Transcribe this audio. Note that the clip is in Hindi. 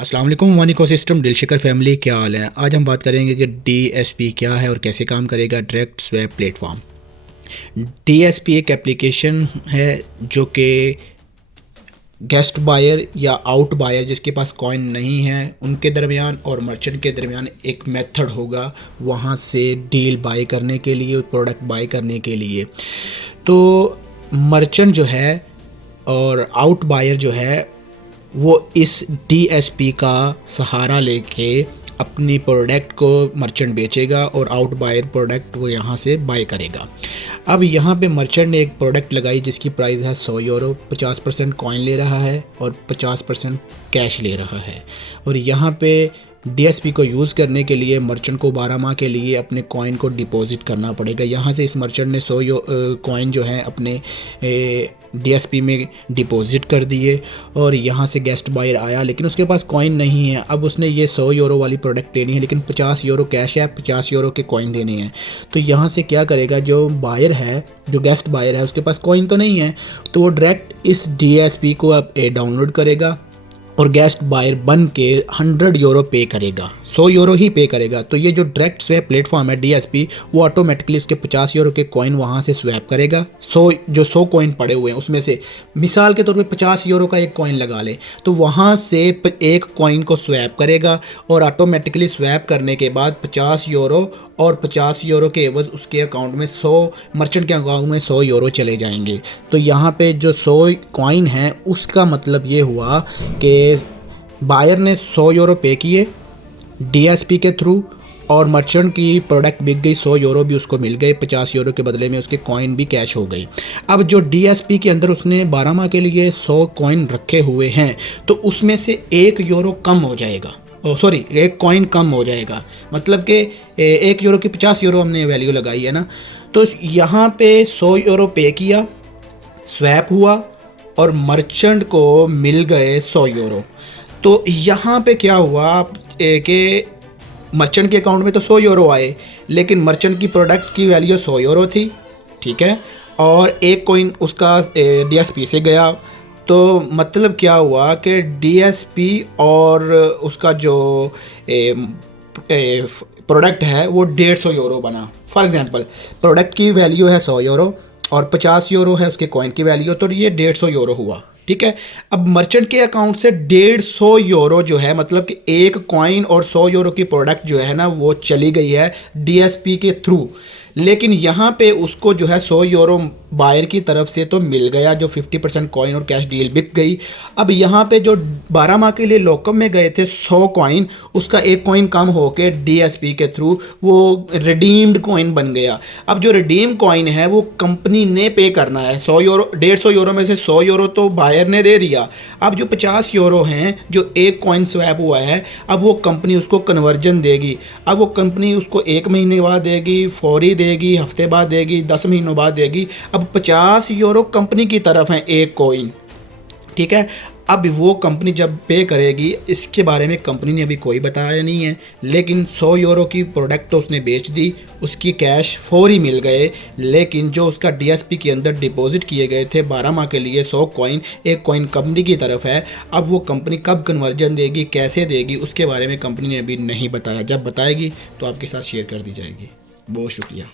अस्सलाम वालेकुम वन इकोसिस्टम दिलशिकर फैमिली, क्या हाल है। आज हम बात करेंगे कि डीएसपी क्या है और कैसे काम करेगा। Direct swap platform. डीएसपी एक एप्लीकेशन है जो कि गेस्ट बायर या आउट बायर जिसके पास कॉइन नहीं है उनके दरमियान और मर्चेंट के दरमियान एक मेथड होगा वहाँ से डील बाय करने के लिए, प्रोडक्ट बाय करने के लिए। तो मर्चेंट जो है और आउट बायर जो है वो इस डीएसपी का सहारा लेके अपनी प्रोडक्ट को मर्चेंट बेचेगा और आउट बायर प्रोडक्ट वो यहाँ से बाय करेगा। अब यहाँ पे मर्चेंट ने एक प्रोडक्ट लगाई जिसकी प्राइस है 100 यूरो। 50% कॉइन ले रहा है और 50% कैश ले रहा है। और यहाँ पे डीएसपी को यूज़ करने के लिए मर्चेंट को 12 माह के लिए अपने कॉइन को डिपॉजिट करना पड़ेगा। यहाँ से इस मर्चेंट ने 100 कॉइन जो है अपने डीएसपी में डिपॉजिट कर दिए और यहाँ से गेस्ट बायर आया लेकिन उसके पास कॉइन नहीं है। अब उसने ये 100 यूरो वाली प्रोडक्ट लेनी है लेकिन 50 यूरो कैश है, 50 यूरो के कॉइन देने हैं। तो यहाँ से क्या करेगा, जो बायर है, जो गेस्ट बायर है, उसके पास कॉइन तो नहीं है, तो वो डायरेक्ट इस डीएसपी को अब डाउनलोड करेगा और गेस्ट बायर बन के 100 यूरो पे करेगा, 100 यूरो ही पे करेगा। तो ये जो डायरेक्ट स्वैप प्लेटफॉर्म है डीएसपी, वो ऑटोमेटिकली उसके 50 यूरो के कॉइन वहाँ से स्वैप करेगा। 100 कॉइन पड़े हुए हैं उसमें से मिसाल के तौर पे 50 यूरो का एक कॉइन लगा ले, तो वहाँ से एक कॉइन को स्वैप करेगा और ऑटोमेटिकली स्वैप करने के बाद 50 यूरो और 50 यूरो के एवज उसके अकाउंट में 100 मर्चेंट के अकाउंट में 100 यूरो चले जाएंगे। तो यहाँ पे जो 100 कॉइन है उसका मतलब ये हुआ कि बायर ने 100 यूरो पे किए डीएसपी के थ्रू और मर्चेंट की प्रोडक्ट बिक गई, 100 यूरो भी उसको मिल गए, 50 यूरो के बदले में उसके कॉइन भी कैश हो गई। अब जो डीएसपी के अंदर उसने 12 माह के लिए 100 कॉइन रखे हुए हैं तो उसमें से 1 यूरो कम हो जाएगा, एक कॉइन कम हो जाएगा। मतलब कि 1 यूरो की 50 यूरो हमने वैल्यू लगाई है ना, तो यहाँ पे 100 यूरो पे किया, स्वैप हुआ और मर्चेंट को मिल गए 100 यूरो। तो यहाँ पे क्या हुआ कि मर्चेंट के अकाउंट में तो 100 यूरो आए लेकिन मर्चेंट की प्रोडक्ट की वैल्यू 100 यूरो थी, ठीक है, और एक कॉइन उसका डीएसपी से गया। तो मतलब क्या हुआ कि डीएसपी और उसका जो प्रोडक्ट है वो 150 यूरो बना। फॉर एग्जांपल प्रोडक्ट की वैल्यू है 100 यूरो और 50 यूरो है उसके कॉइन की वैल्यू, तो ये 150 यूरो हुआ, ठीक है। अब मर्चेंट के अकाउंट से 150 यूरो जो है, मतलब कि एक कॉइन और 100 यूरो की प्रोडक्ट जो है ना वो चली गई है डीएसपी के थ्रू। लेकिन यहाँ पे उसको जो है 100 यूरो बायर की तरफ से तो मिल गया, जो 50% कॉइन और कैश डील बिक गई। अब यहाँ पे जो 12 माह के लिए लॉकअप में गए थे 100 कॉइन, उसका एक कॉइन कम होके डीएसपी के थ्रू वो रिडीम्ड कॉइन बन गया। अब जो रिडीम कॉइन है वो कंपनी ने पे करना है। 100 यूरो 150 यूरो में से 100 यूरो तो बायर ने दे दिया। अब जो 50 यूरो हैं जो एक कॉइन स्वैप हुआ है, अब वो कंपनी उसको कन्वर्जन देगी। अब वो कंपनी उसको 1 महीने बाद देगी, फौरी देगी, हफ्ते बाद देगी, 10 महीनों बाद देगी। अब 50 यूरो कंपनी की तरफ है एक कॉइन, ठीक है। अब वो कंपनी जब पे करेगी, इसके बारे में कंपनी ने अभी कोई बताया नहीं है, लेकिन 100 यूरो की प्रोडक्ट तो उसने बेच दी, उसकी कैश फौरी मिल गए। लेकिन जो उसका डीएसपी के अंदर डिपॉजिट किए गए थे 12 माह के लिए 100 कॉइन, एक कॉइन कंपनी की तरफ है। अब वो कंपनी कब कन्वर्जन देगी, कैसे देगी, उसके बारे में कंपनी ने अभी नहीं बताया। जब बताएगी तो आपके साथ शेयर कर दी जाएगी। बहुत शुक्रिया।